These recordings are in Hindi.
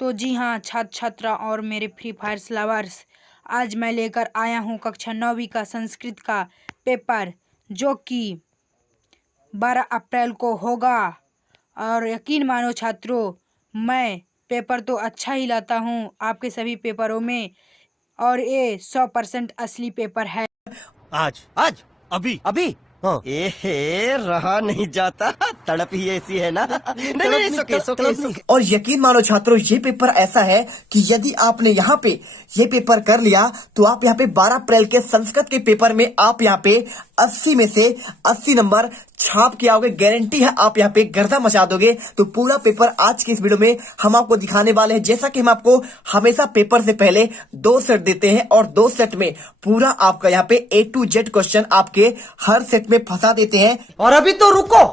तो जी हाँ छात्र छात्रा और मेरे फ्री फायर लवर्स, आज मैं लेकर आया हूँ कक्षा 9वीं का संस्कृत का पेपर जो कि 12 अप्रैल को होगा। और यकीन मानो छात्रों, मैं पेपर तो अच्छा ही लाता हूँ आपके सभी पेपरों में, और ये 100% असली पेपर है। आज आज अभी अभी हाँ। एहे रहा नहीं जाता, तड़प ही ऐसी है ना। नहीं, सोके। और यकीन मानो छात्रों, ये पेपर ऐसा है कि यदि आपने यहाँ पे ये पेपर कर लिया तो आप यहाँ पे 12 अप्रैल के संस्कृत के पेपर में आप यहाँ पे 80 में से 80 नंबर छाप के आओगे। गारंटी है आप यहाँ पे गर्दा मचा दोगे। तो पूरा पेपर आज की इस वीडियो में हम आपको दिखाने वाले हैं। जैसा कि हम आपको हमेशा पेपर से पहले 2 सेट देते हैं और 2 सेट में पूरा आपका यहाँ पे A to Z क्वेश्चन आपके हर सेट में फंसा देते हैं। और अभी तो रुको,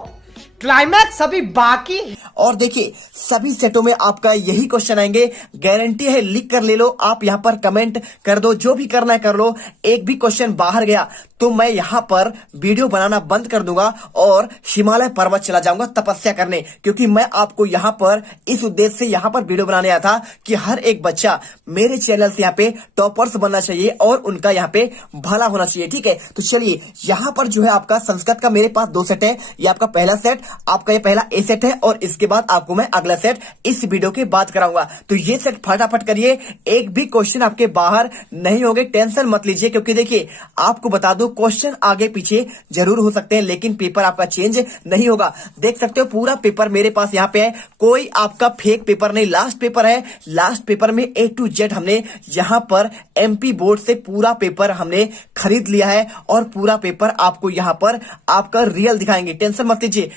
क्लाइमैक्स अभी बाकी। और देखिए सभी सेटों में आपका यही क्वेश्चन आएंगे। गारंटी है, लिख कर ले लो, आप यहाँ पर कमेंट कर दो, जो भी करना है कर लो। एक भी क्वेश्चन बाहर गया तो मैं यहाँ पर वीडियो बनाना बंद कर दूंगा और हिमालय पर्वत चला जाऊंगा तपस्या करने, क्योंकि मैं आपको यहाँ पर इस उद्देश्य से यहाँ पर वीडियो बनाने आया था कि हर एक बच्चा मेरे चैनल से यहाँ पे टॉपर्स बनना चाहिए और उनका यहाँ पे भला होना चाहिए। ठीक है, तो चलिए यहाँ पर जो है आपका संस्कृत का मेरे पास 2 सेट है। ये आपका पहला सेट, आपका ये पहला ए सेट है और इसके बाद आपको मैं अगला सेट इस वीडियो के बाद कराऊंगा। तो ये सेट फटाफट करिए, एक भी क्वेश्चन आपके बाहर नहीं होंगे, टेंशन मत लीजिए। क्योंकि देखिए आपको बता दो, क्वेश्चन आगे पीछे जरूर हो सकते हैं लेकिन पेपर आपका चेंज नहीं होगा। देख सकते हो पूरा पेपर मेरे पास यहाँ पे है, कोई आपका फेक पेपर नहीं। लास्ट पेपर है, लास्ट पेपर में A to Z हमने यहाँ पर MP बोर्ड से पूरा पेपर हमने खरीद लिया है और पूरा पेपर आपको यहाँ पर आपका रियल दिखाएंगे। टेंशन मत लीजिए,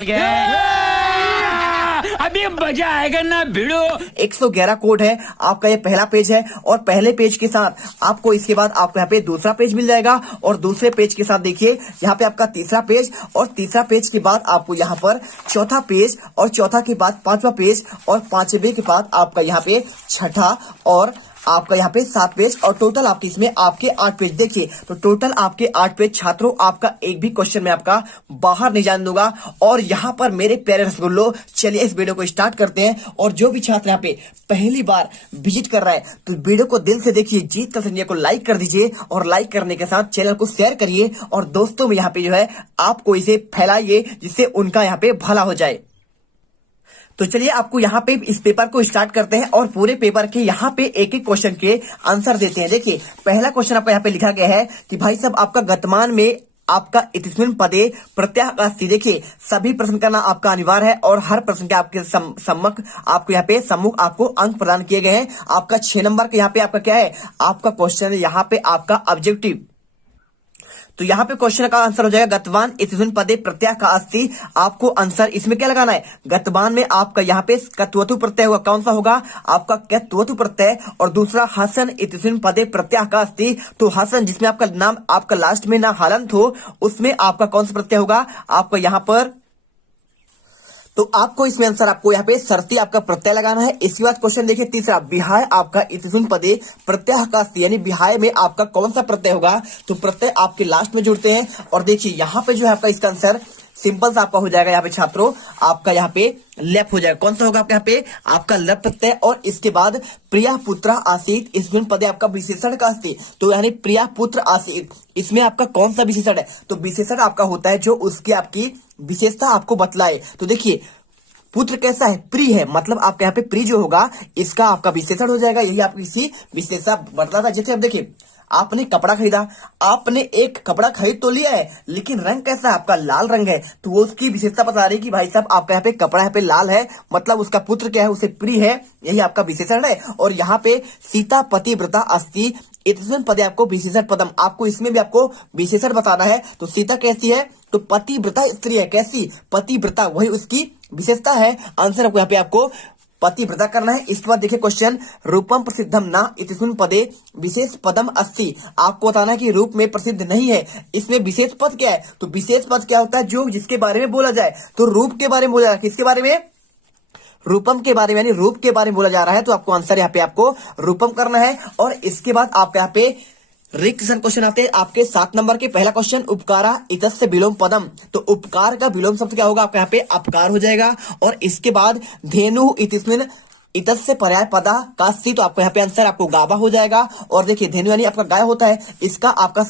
अभी मजा आएगा ना भिड़ो। 111 कोड है आपका, ये पहला पेज है और पहले पेज के साथ आपको इसके बाद आपको यहाँ पे दूसरा पेज मिल जाएगा और दूसरे पेज के साथ देखिए यहाँ पे आपका तीसरा पेज और तीसरा पेज के बाद आपको यहाँ पर चौथा पेज और चौथा के बाद 5वां पेज और 5वें के बाद आपका यहाँ पे छठा और आपका यहाँ पे 7 पेज और टोटल आपके इसमें आपके 8 पेज। देखिए तो टोटल आपके 8 पेज। छात्रों आपका एक भी क्वेश्चन में आपका बाहर नहीं जाने दूंगा। और यहाँ पर मेरे प्यारे रसगुल्लो, चलिए इस वीडियो को स्टार्ट करते हैं। और जो भी छात्र यहाँ पे पहली बार विजिट कर रहा है तो वीडियो को दिल से देखिए, जीत का संजय को लाइक कर दीजिए और लाइक करने के साथ चैनल को शेयर करिए और दोस्तों में यहाँ पे जो है आपको इसे फैलाइए जिससे उनका यहाँ पे भला हो जाए। तो चलिए आपको यहाँ पे इस पेपर को स्टार्ट करते हैं और पूरे पेपर के यहाँ पे एक एक क्वेश्चन के आंसर देते हैं। देखिए पहला क्वेश्चन आपका यहाँ पे लिखा गया है कि भाई साहब आपका गतमान में आपका इतिस्मिन पदे प्रत्यय का अस्ति। देखिए सभी प्रश्न करना आपका अनिवार्य है और हर प्रश्न के आपके सम्मुख आपको यहाँ पे सम्मुख आपको अंक प्रदान किए गए हैं। आपका 6 नंबर का यहाँ पे आपका क्या है, आपका क्वेश्चन यहाँ पे आपका ऑब्जेक्टिव। तो यहाँ पे क्वेश्चन का आंसर हो जाएगा गतवान इतिस्मिन पदे प्रत्यय का अस्ति। आपको आंसर इसमें क्या लगाना है, गतवान में आपका यहाँ पे कत्वतु प्रत्यय होगा। कौन सा होगा, आपका कत्वतु प्रत्यय। और दूसरा हसन इतिस्मिन पदे प्रत्यय का अस्ति। तो हसन जिसमें आपका नाम आपका लास्ट में ना हलंत हो, उसमें आपका कौन सा प्रत्यय होगा, आपका यहाँ पर। तो आपको इसमें आंसर आपको यहाँ पे सर्ती आपका प्रत्यय लगाना है। इसके बाद क्वेश्चन देखिए तीसरा, विहाय आपका इतिस्मिन पदे प्रत्यय का अस्ति, यानी विहाय में आपका कौन सा प्रत्यय होगा। तो प्रत्यय आपके लास्ट में जुड़ते हैं। और देखिए यहाँ पे जो है आपका इसका आंसर सिंपल सा आपका हो जाएगा यहाँ पे छात्रों, आपका यहाँ पे लेप हो जाएगा। कौन सा होगा आपका यहाँ पे, आपका लप प्रत्यय। और इसके बाद प्रिया पुत्र आसीत इसमें पदे आपका विशेषण का अस्ति। तो यानी प्रिया पुत्र आसीत, इसमें आपका कौन सा विशेषण है, तो विशेषण आपका होता है जो उसकी आपकी विशेषता आपको बतलाए। तो देखिए पुत्र कैसा है, प्रिय है, मतलब आपके यहाँ पे प्रिय जो होगा इसका आपका विशेषण हो जाएगा। यही आपकी इसी विशेषता बतलाता है। जैसे अब देखिए आपने कपड़ा खरीदा, आपने एक कपड़ा खरीद तो लिया है लेकिन रंग कैसा है, आपका लाल रंग है। तो वो उसकी विशेषता बता रही है कि भाई साहब आपका यहाँ पे कपड़ा यहाँ पे लाल है, मतलब उसका पुत्र क्या है, उसे प्रिय है। यही आपका विशेषण है। और यहाँ पे सीता पतिव्रता अस्ति इतिस्मिन पदे आपको विशेषण पदम, आपको इसमें भी आपको विशेषण बताना है। तो सीता कैसी है, तो पतिव्रता स्त्री है। कैसी, पतिव्रता, वही उसकी विशेषता है। आंसर आपको यहाँ पे आपको पतिव्रता करना है। इसके बाद देखिए क्वेश्चन, रूपम प्रसिद्धम ना इतिस्मिन पदे विशेष पदम अस्ति। आपको बताना है कि रूप में प्रसिद्ध नहीं है, इसमें विशेष पद क्या है। तो विशेष पद क्या होता है, जो जिसके बारे में बोला जाए। तो रूप के बारे में बोला जाए, किसके बारे में, रूपम के बारे में, यानी रूप के बारे में बोला जा रहा है। तो आपको आंसर यहाँ पे आपको रूपम करना है। और इसके बाद आपका यहाँ पे रिक्शन क्वेश्चन आते हैं आपके 7 नंबर के। पहला क्वेश्चन, उपकारा इतस्य विलोम पदम। तो उपकार का विलोम शब्द क्या होगा, आपका यहाँ पे अपकार हो जाएगा। और इसके बाद धेनु इतिस्मिन इतस्य पर्याय पदा का सी, तो आपको यहाँ पे आंसर आपको गावा हो जाएगा। और देखिए धेनु यानी आपका गाय होता है, इसका आपका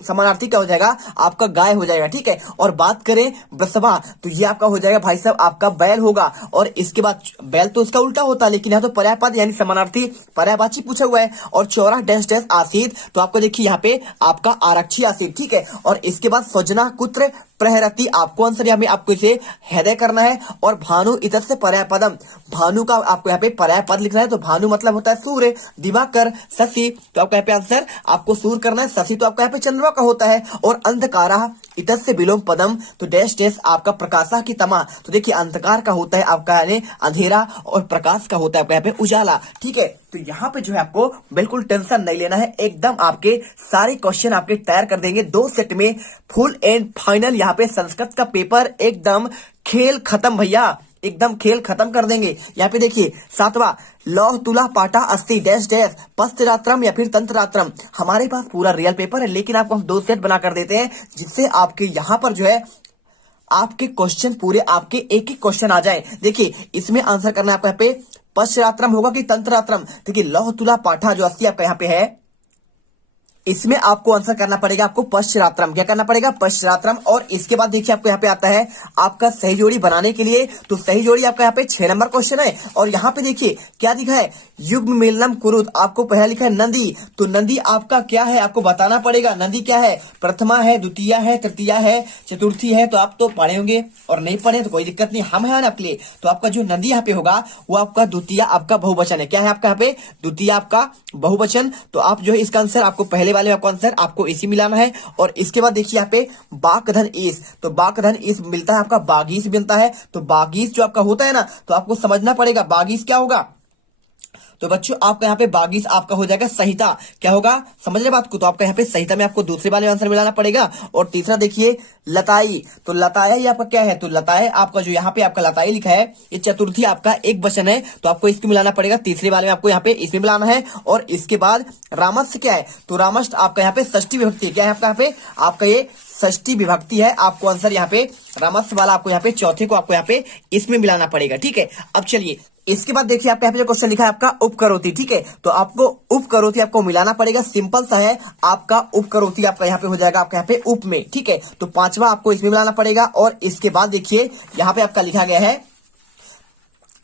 समानार्थी क्या हो जाएगा, आपका गाय हो जाएगा। ठीक है, और बात करें वृषभा, तो ये आपका हो जाएगा भाई साहब आपका बैल होगा। और इसके बाद बैल तो इसका उल्टा होता है, लेकिन यहाँ तो पर्याय पद यानी समानार्थी पर्यायवाची पूछा हुआ है। और चौरा डैश डैश आसीत, तो आपको देखिए यहाँ पे आपका आरक्षी आसीत। ठीक है, और इसके बाद स्वजना कुत्र प्रहरती, आपको आंसर यहाँ पे आपको इसे हृदय करना है। और भानु इतस्य पर्याय पदम, भानु का आपको यहाँ पे पर्याय पद लिखना है। तो भानु मतलब होता है सूर्य, दिवाकर, शशि, तो आपका यहाँ पे आंसर आपको सूर्य करना है। शशि तो आपका यहाँ पे चंद्रमा का होता है। और अंधकारा इतस्य विलोम पदम, तो डैश डैश आपका प्रकाशा की तमा, तो देखिए अंधकार का होता है आपका यानी अंधेरा, और प्रकाश का होता है आपका यहाँ पे उजाला। ठीक है, तो यहाँ पे जो है आपको बिल्कुल टेंशन नहीं लेना है, एकदम आपके सारे क्वेश्चन आपके तैयार कर देंगे 2 सेट में, फुल एंड फाइनल। यहाँ पे संस्कृत का पेपर एकदम खेल खत्म भैया, एकदम खेल खत्म कर देंगे। यहाँ पे देखिए 7वां लौह तुला पाटा अस्ति डैश डैश पश्चरात्रम या फिर तंत्रात्रम, हमारे पास पूरा रियल पेपर है, लेकिन आपको हम 2 सेट बना कर देते हैं, जिससे आपके यहाँ पर जो है आपके क्वेश्चन पूरे आपके एक एक क्वेश्चन आ जाए। देखिए इसमें आंसर करना है आपको यहाँ पे पश्चरात्रम होगा कि तंत्रात्रम। देखिए लौह तुला पाठा जो अस्ति आपका यहाँ पे है, इसमें आपको आंसर करना पड़ेगा आपको पश्चरात्रम। क्या करना पड़ेगा, पश्चरात्रम। और इसके बाद देखिए आपको यहाँ पे आता है आपका सही जोड़ी बनाने के लिए, तो सही जोड़ी आपका यहाँ पे 6 नंबर क्वेश्चन है। और यहाँ पे देखिए क्या लिखा है, युग्म मेलनम कुरुद, आपको पहला लिखा है नंदी, तो नंदी आपका क्या है आपको बताना पड़ेगा। नंदी क्या है, प्रथमा है, द्वितीय है, तृतीय है, चतुर्थी है। तो आप तो पढ़े होंगे और नहीं पढ़े तो कोई दिक्कत नहीं, हम है ना आपके लिए। तो आपका जो नंदी यहाँ पे होगा वो आपका द्वितीय आपका बहुवचन है। क्या है आपका यहाँ पे, द्वितीय आपका बहुवचन। तो आप जो है इसका आंसर आपको पहले वाले आपका आंसर आपको इसी मिलाना है। और इसके बाद देखिए यहाँ पे बाकधन ईस, तो बाकधन ईस मिलता है आपका बागीस मिलता है। तो बागीस जो आपका होता है ना, तो आपको समझना पड़ेगा बागीस क्या होगा। तो बच्चों आपका यहाँ पे बागीस आपका हो जाएगा संहिता, क्या होगा समझ रहे बात को। तो आपका यहाँ पे संहिता में आपको दूसरे वाले आंसर मिलाना पड़ेगा। और तीसरा देखिए लताई, तो लताई आपका क्या है, तो लताई आपका जो यहाँ पे आपका लताई लिखा है ये चतुर्थी आपका एक वचन है, तो आपको इसको मिलाना पड़ेगा। तीसरे वाले में आपको यहाँ पे इसमें मिलाना है। और इसके बाद रामस्य क्या है, तो रामस्य आपका यहाँ पे षष्ठी विभक्ति, क्या है आपका यहाँ पे आपका ये षष्ठी विभक्ति है। आपको आंसर यहाँ पे रामस्य वाला आपको यहाँ पे चौथे को आपको यहाँ पे इसमें मिलाना पड़ेगा। ठीक है, अब चलिए इसके बाद देखिए आपका यहाँ पे जो क्वेश्चन लिखा है आपका उपकरोति। ठीक है, तो आपको उपकरोति आपको मिलाना पड़ेगा, सिंपल सा है आपका उपकरोति आपका यहाँ पे हो जाएगा आपका यहाँ पे उप में। ठीक है, तो 5वां आपको इसमें मिलाना पड़ेगा। और इसके बाद देखिए यहाँ पे आपका लिखा गया है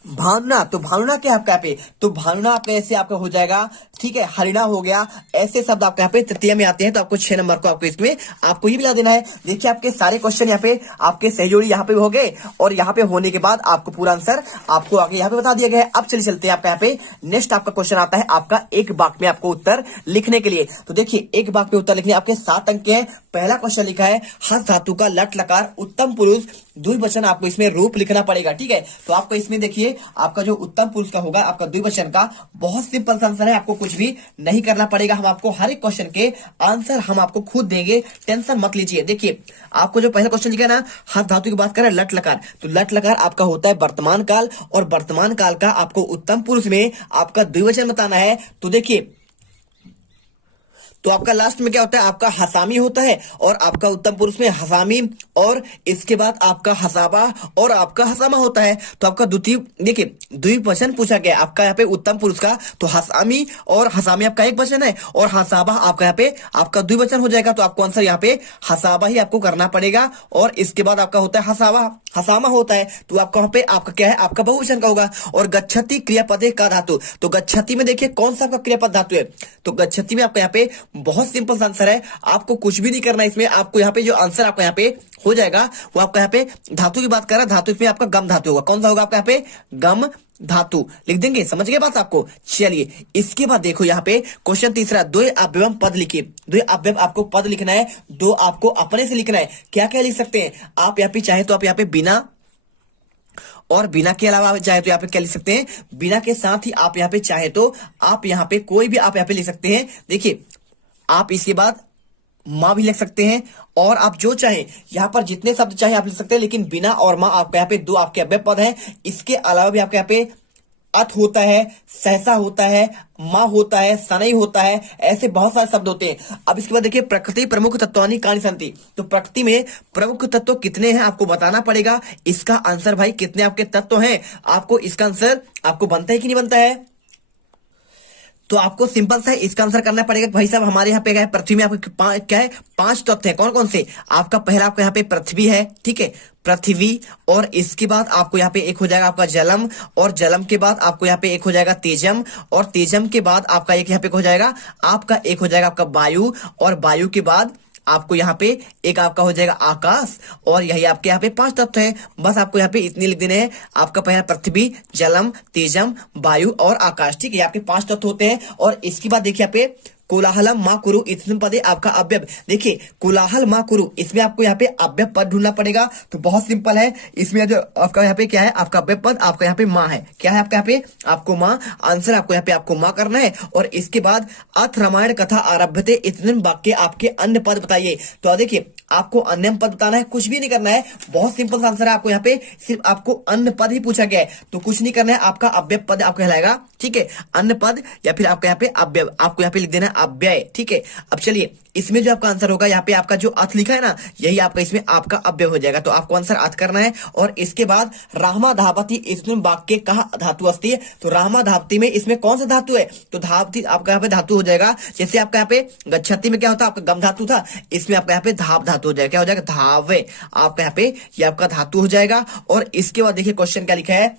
भानुना, तो भानुना क्या आपका यहाँ पे, तो भानुना आपका ऐसे आपका हो जाएगा। ठीक है, हरिणा हो गया, ऐसे शब्द आपके यहाँ पे तृतीय में आते हैं। तो आपको 6 नंबर को आपको इसमें आपको ही मिला देना है। देखिए आपके सारे क्वेश्चन यहाँ पे आपके सही जोड़ी यहाँ पे हो गए। और यहाँ पे होने के बाद आपको पूरा आंसर आपको आगे यहाँ पे बता दिया गया है। अब चलिए चलते हैं आपका यहाँ पे नेक्स्ट आपका क्वेश्चन आता है आपका एक वाक्य में आपको उत्तर लिखने के लिए। तो देखिए एक वाक्य में उत्तर लिखने आपके 7 अंक के हैं। पहला क्वेश्चन लिखा है हस धातु का लट लकार उत्तम पुरुष द्विवचन, आपको इसमें रूप लिखना पड़ेगा। ठीक है, तो आपको इसमें देखिए आपका जो उत्तम पुरुष का होगा आपका द्विवचन का बहुत सिंपल सा आंसर है, आपको कुछ भी नहीं करना पड़ेगा। हम आपको हर एक क्वेश्चन के आंसर हम आपको खुद देंगे, टेंशन मत लीजिए। देखिए आपको जो पहला क्वेश्चन लिखा है ना हस धातु की बात करें लट लकार, तो लट लकार आपका होता है वर्तमान काल, और वर्तमान काल का आपको उत्तम पुरुष में आपका द्विवचन बताना है। तो देखिए तो आपका लास्ट में क्या होता है आपका हसामी होता है, और आपका उत्तम पुरुष में हसामी, और इसके बाद आपका हसाबा और आपका हसामा होता है। तो आपका द्वितीय देखिए द्विवचन पूछा गया आपका यहाँ पे उत्तम पुरुष का, तो हसामी और हसामी आपका एक वचन है, और हसाबा आपका यहाँ पे आपका द्विवचन हो जाएगा। तो आपको आंसर यहाँ पे हसाबा ही आपको करना पड़ेगा। और इसके बाद आपका होता है हसाबा, हसामा होता है, तो आपका यहाँ पे आपका क्या है आपका बहुवचन का होगा। और गच्छति क्रियापदे का धातु, तो गच्छति में देखिए कौन सा आपका क्रियापद धातु है, तो गच्छति में आपका यहाँ पे बहुत सिंपल आंसर है, आपको कुछ भी नहीं करना इसमें। आपको यहाँ पे जो आंसर आपका यहाँ पे हो जाएगा वो आपका यहाँ पे धातु की बात कर रहा है, धातु इसमें आपका गम धातु होगा। कौन सा होगा आपका यहाँ पे गम धातु लिख देंगे, समझ गए बात आपको। चलिए इसके बाद देखो यहाँ पे क्वेश्चन तीसरा द्वय अव्ययम पद लिखिए। द्वय अव्यय आपको पद लिखना है, 2 आपको अपने से लिखना है। क्या क्या लिख सकते हैं आप यहाँ पे, चाहे तो आप यहाँ पे बिना, और बिना के अलावा चाहे तो यहाँ पे क्या लिख सकते हैं बिना के साथ ही आप यहाँ पे चाहे तो आप यहाँ पे कोई भी आप यहाँ पे लिख सकते हैं। देखिए आप इसके बाद माँ भी लिख सकते हैं, और आप जो चाहे यहाँ पर जितने शब्द चाहे आप लिख सकते हैं, लेकिन बिना और माँ आपके यहाँ पे 2 आपके अव्यय पद हैं। इसके अलावा भी आपके यहाँ पे अथ होता है, सहसा होता है, माँ होता है, सनई होता है, ऐसे बहुत सारे शब्द होते हैं। अब इसके बाद देखिए प्रकृति प्रमुख तत्वानि कानि संति। तो प्रकृति में प्रमुख तत्व कितने हैं आपको बताना पड़ेगा। इसका आंसर भाई कितने आपके तत्व हैं, आपको इसका आंसर आपको बनता है कि नहीं बनता है। तो आपको सिंपल सा इसका आंसर करना पड़ेगा भाई साहब। हमारे यहाँ पे क्या है, पृथ्वी में आपको क्या है, 5 तत्व है। कौन कौन से? आपका पहला आपका यहाँ पे पृथ्वी है, ठीक है, पृथ्वी। और इसके बाद आपको यहाँ पे एक हो जाएगा आपका जलम, और जलम के बाद आपको यहाँ पे एक हो जाएगा तेजम, और तेजम के बाद आपका एक यहाँ पे हो जाएगा आपका वायु, और वायु के बाद आपको यहाँ पे एक आपका हो जाएगा आकाश। और यही आपके यहाँ पे 5 तत्व हैं। बस आपको यहाँ पे इतने लिख देने हैं। आपका पहला पृथ्वी, जलम, तेजम, वायु और आकाश, ठीक है, आपके 5 तत्व होते हैं। और इसके बाद देखिए यहाँ पे कोलाहलम माँ कुरु इतने पदे आपका अव्यय। देखिए कोलाहल माँ कुरु, इसमें आपको यहाँ पे अव्यय पद ढूंढना पड़ेगा। तो बहुत सिंपल है, इसमें जो आपका यहाँ पे क्या है, आपका अव्यय पद आपका यहाँ पे माँ है। क्या है आपका यहाँ पे, आपको माँ। आंसर आपको यहाँ पे आपको माँ करना है। और इसके बाद अथ रामायण कथा आरभ्यते इतने वाक्य आपके अन्य पद बताइए। तो देखिए आपको अन्य पद बताना है, कुछ भी नहीं करना है, बहुत सिंपल आंसर है। आपको यहाँ पे सिर्फ आपको अन्य पद ही पूछा गया है, तो कुछ नहीं करना है। आपका अव्यय पद आपको कहलाएगा, ठीक है, अन्य पद या फिर आपका यहाँ पे अव्यय, आपको यहाँ पे लिख देना है अव्यय, ठीक है। अब चलिए इसमें जो आपका आंसर होगा, यहाँ पे आपका जो अर्थ लिखा है ना, यही आपका इसमें आपका अव्यय हो जाएगा। तो आपको आंसर अर्थ करना है। और इसके बाद रामा धावती इसमें वाक्य कहा धातु अस्ति है। तो रामा धावती में इसमें कौन सा धातु है, तो धावती आपका यहाँ पे धातु हो जाएगा। जैसे आपका यहाँ पे गच्छति में क्या होता है, आपका गम धातु था, इसमें आपका यहाँ पे धाव धातु हो जाएगा। क्या हो जाएगा, धावे, आपका यहाँ पे ये आपका धातु हो जाएगा। और इसके बाद देखिए क्वेश्चन क्या लिखा है,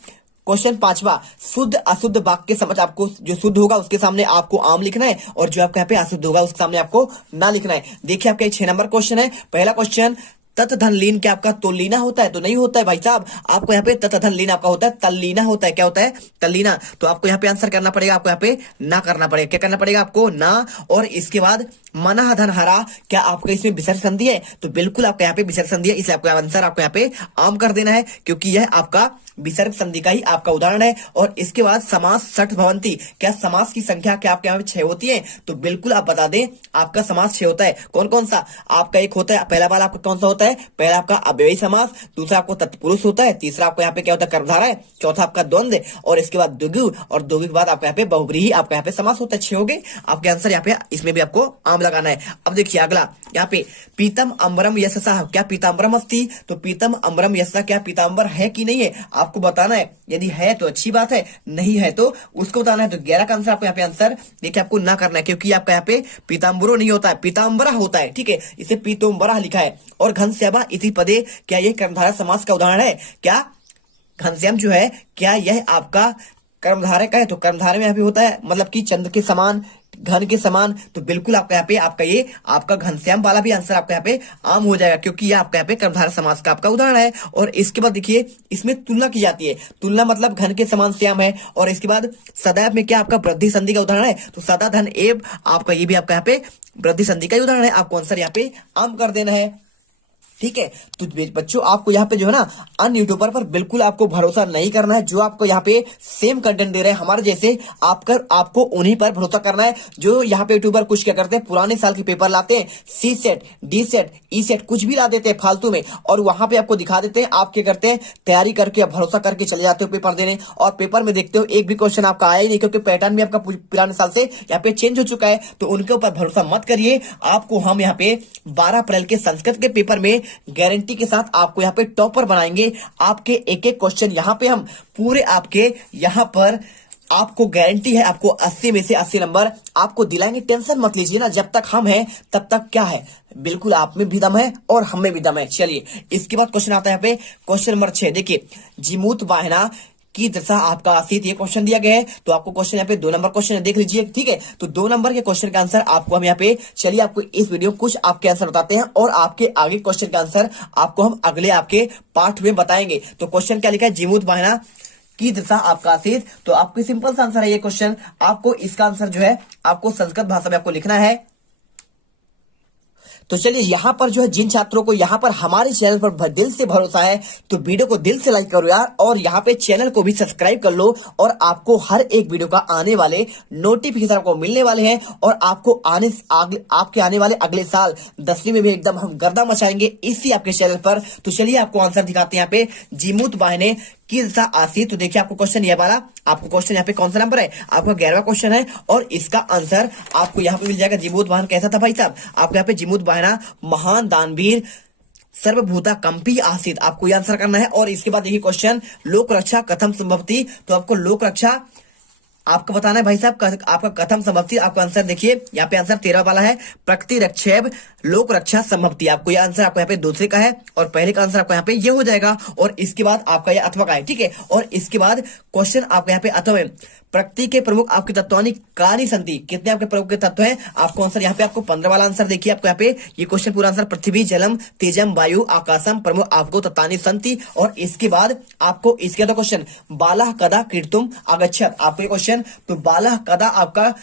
क्वेश्चन 5वां, शुद्ध अशुद्ध वाक्य समझ। आपको जो शुद्ध होगा उसके सामने आपको आम लिखना है, और जो आपका यहाँ पे अशुद्ध होगा उसके सामने आपको ना लिखना है। देखिए आपका 6 नंबर क्वेश्चन है। पहला क्वेश्चन, तत् धन लीन क्या आपका तोलीना होता है, तो नहीं होता है भाई साहब। आपको यहाँ पे तत् धन लीन आपका होता है तल्लीना होता है। क्या होता है, तल्लीना। तो आपको यहाँ पे आंसर करना पड़ेगा, आपको यहाँ पे ना करना पड़ेगा। क्या करना पड़ेगा आपको, ना। और इसके बाद मना धन हरा, क्या आपका इसमें विसर्ग संधि है, तो बिल्कुल आपका यहाँ पे विसर्ग संधि है, इसलिए आपका आंसर आपको यहाँ पे आम कर देना है, क्योंकि यह आपका विसर्ग संधि का ही आपका उदाहरण है। और इसके बाद समास 60 भवंती, क्या समास की संख्या क्या आपके यहाँ पे 6 होती है, तो बिल्कुल आप बता दें आपका समास 6 होता है। कौन कौन सा, आपका एक होता है, पहला वाला आपका कौन सा होता है, पहला आपका अव्ययी समास, दूसरा आपको तत्पुरुष होता है, तीसरा आपको यहाँ पे क्या होता है, कर्मधारय, चौथा आपका द्वंद्व, और इसके बाद द्विगु, और द्विगु के बाद आपका यहाँ पे बहुब्रीहि आपका यहाँ पे समास होता है। 6 हो गए आपके आंसर। यहाँ पे इसमें भी आपको आम लगाना है। अब देखिए अगला, यहाँ पे पीतम अम्बरम यशसा, क्या पीताम्बरम अस्ति, तो पीतम अम्बरम यशसा, क्या पीताम्बर है कि नहीं है, आपको बताना है। यदि है तो अच्छी बात है, नहीं है तो उसको बताना है। तो 11 का आंसर आपको यहाँ पे आंसर देखिए आपको ना करना है, क्योंकि आपका यहाँ पे पीताम्बरो नहीं होता है, पीताम्बरा होता है, ठीक है, इसे पीतोम्बरा लिखा है। और घनश्यामा इति पदे, क्या यह कर्मधारय समास का उदाहरण है, क्या घनश्याम जो है क्या यह आपका कर्मधारय का है, तो कर्मधारय में यहाँ पे होता है मतलब कि चंद्र के समान, घन के समान। तो बिल्कुल आपका यहाँ पे आपका ये आपका घनश्याम वाला भी आंसर आपका यहाँ पे आम हो जाएगा, क्योंकि ये आपका यहाँ पे कर्मधारय समास का आपका उदाहरण है। और इसके बाद देखिए इसमें तुलना की जाती है, तुलना मतलब घन के समान श्याम है। और इसके बाद सदैव में क्या आपका वृद्धि संधि का उदाहरण है, तो सदा धन एव, आपका ये भी आपका यहाँ पे वृद्धि संधि का उदाहरण है। आपको आंसर यहाँ पे आम कर देना है, ठीक है। तो बच्चों आपको यहाँ पे जो है ना अन्य यूट्यूबर पर बिल्कुल आपको भरोसा नहीं करना है, जो आपको यहाँ पे सेम कंटेंट दे रहे हैं हमारे जैसे, आपको उन्हीं पर भरोसा करना है। जो यहाँ पे यूट्यूबर कुछ क्या करते हैं, पुराने साल के पेपर लाते हैं, सी सेट, डी सेट, ई सेट, कुछ भी ला देते हैं फालतू में, और वहां पे आपको दिखा देते हैं। आप क्या करते हैं, तैयारी करके भरोसा करके चले जाते हो पेपर देने, और पेपर में देखते हो एक भी क्वेश्चन आपका आया ही नहीं, क्योंकि पैटर्न भी आपका पुराने साल से यहाँ पे चेंज हो चुका है। तो उनके ऊपर भरोसा मत करिए। आपको हम यहाँ पे 12 अप्रैल के संस्कृत के पेपर में गारंटी के साथ आपको यहाँ पे टॉपर बनाएंगे। आपके एक एक क्वेश्चन यहाँ पे हम पूरे आपके यहाँ पर आपको गारंटी है, आपको 80 में से 80 नंबर आपको दिलाएंगे। टेंशन मत लीजिए ना, जब तक हम हैं तब तक क्या है, बिल्कुल आप में भी दम है और हम में भी दम है। चलिए इसके बाद क्वेश्चन आता है यहाँ पे क्वेश्चन नंबर 6। देखिए जीमूत वाहिना की दशा आपका आसित, ये क्वेश्चन दिया गया है। तो आपको क्वेश्चन यहाँ पे 2 नंबर क्वेश्चन है, देख लीजिए, ठीक है। तो 2 नंबर के क्वेश्चन का आंसर आपको हम यहाँ पे, चलिए आपको इस वीडियो में कुछ आपके आंसर बताते हैं, और आपके आगे क्वेश्चन का आंसर आपको हम अगले आपके पार्ट में बताएंगे। तो क्वेश्चन क्या लिखा है, जीमूत वाहिना की दशा आपका आसित। तो आपको सिंपल सा आंसर है ये क्वेश्चन। आपको इसका आंसर जो है आपको संस्कृत भाषा में आपको लिखना है। तो चलिए यहाँ पर जो है जिन छात्रों को यहाँ पर हमारे चैनल पर दिल से भरोसा है, तो वीडियो को दिल से लाइक करो यार, और यहाँ पे चैनल को भी सब्सक्राइब कर लो, और आपको हर एक वीडियो का आने वाले नोटिफिकेशन आपको मिलने वाले हैं। और आपको आपके आने वाले अगले साल 10वीं में भी एकदम हम गर्दा मचाएंगे इसी आपके चैनल पर। तो चलिए आपको आंसर दिखाते हैं यहाँ पे, जीमूत वाहिनी किन सा आसित। तो देखिए आपको क्वेश्चन ये वाला, आपको क्वेश्चन यहाँ पे कौन सा नंबर है, आपका 11वां क्वेश्चन है और इसका आंसर आपको यहाँ पे मिल जाएगा। जिमूत वाहन कैसा था भाई साहब, आपको यहाँ पे जिमूत वाहन महान दानवीर सर्वभूता कंपी आसित, आपको ये आंसर करना है। और इसके बाद देखिए क्वेश्चन लोक रक्षा कथम संभवती, तो आपको लोक रक्षा आपको बताना है भाई साहब, आपका कथम संभवती। आपका आंसर देखिए यहाँ पे आंसर 13 वाला है, प्रकृति रक्षेब लोक रक्षा संभवती। आपको ये आंसर आपको यहाँ पे दूसरे का है और पहले का आंसर आपको यहाँ पे ये हो जाएगा। और इसके बाद आपका ये अथवा का है, ठीक है। और इसके बाद क्वेश्चन आपका यहाँ पे अथवा है, प्रकृति के प्रमुख आपके तत्वानी कानी संति, कितने आपके प्रमुख के तत्व हैं। आपको आंसर यहाँ पे आपको 15 वाला आंसर देखिए, आपको यहाँ पे ये क्वेश्चन पूरा आंसर पृथ्वी जलम तेजम वायु आकाशम प्रमुख आपको तत्वानी संति। और इसके बाद आपको इसके दो क्वेश्चन बाला कदा कीर्तुम आगच्छत, आपको ये क्वेश्चन तो बाला कदा आपका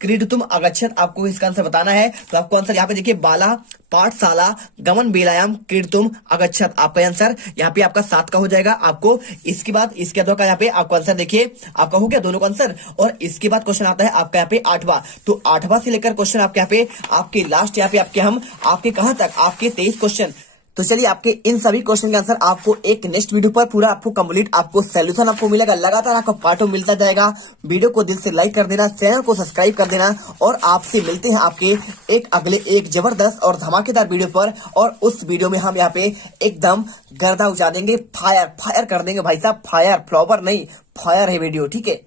क्रीडतुम आगच्छत, आपको इसका आंसर बताना है। तो आपको आंसर यहाँ पे देखिए बाला पाठशाला गमन बेलायाम क्रीडतुम आगच्छत, आपका आंसर यहाँ पे आपका 7 का हो जाएगा। आपको इसके बाद इसके दो का यहाँ पे आपको आंसर देखिए आपका हो गया दोनों का आंसर। और इसके बाद क्वेश्चन आता है आपका यहाँ पे 8वां, तो 8वां से लेकर क्वेश्चन आपके यहाँ पे आपके लास्ट यहाँ पे आपके हम आपके कहां तक आपके 23 क्वेश्चन। तो चलिए आपके इन सभी क्वेश्चन के आंसर आपको एक नेक्स्ट वीडियो पर पूरा आपको कंप्लीट आपको सॉल्यूशन आपको मिलेगा, लगातार आपको पार्टों मिलता जाएगा। वीडियो को दिल से लाइक कर देना, चैनल को सब्सक्राइब कर देना और आपसे मिलते हैं आपके एक अगले एक जबरदस्त और धमाकेदार वीडियो पर। और उस वीडियो में हम यहाँ पे एकदम गर्दा उड़ा देंगे, फायर फायर कर देंगे भाई साहब, फायर फ्लावर नहीं फायर है वीडियो, ठीक है।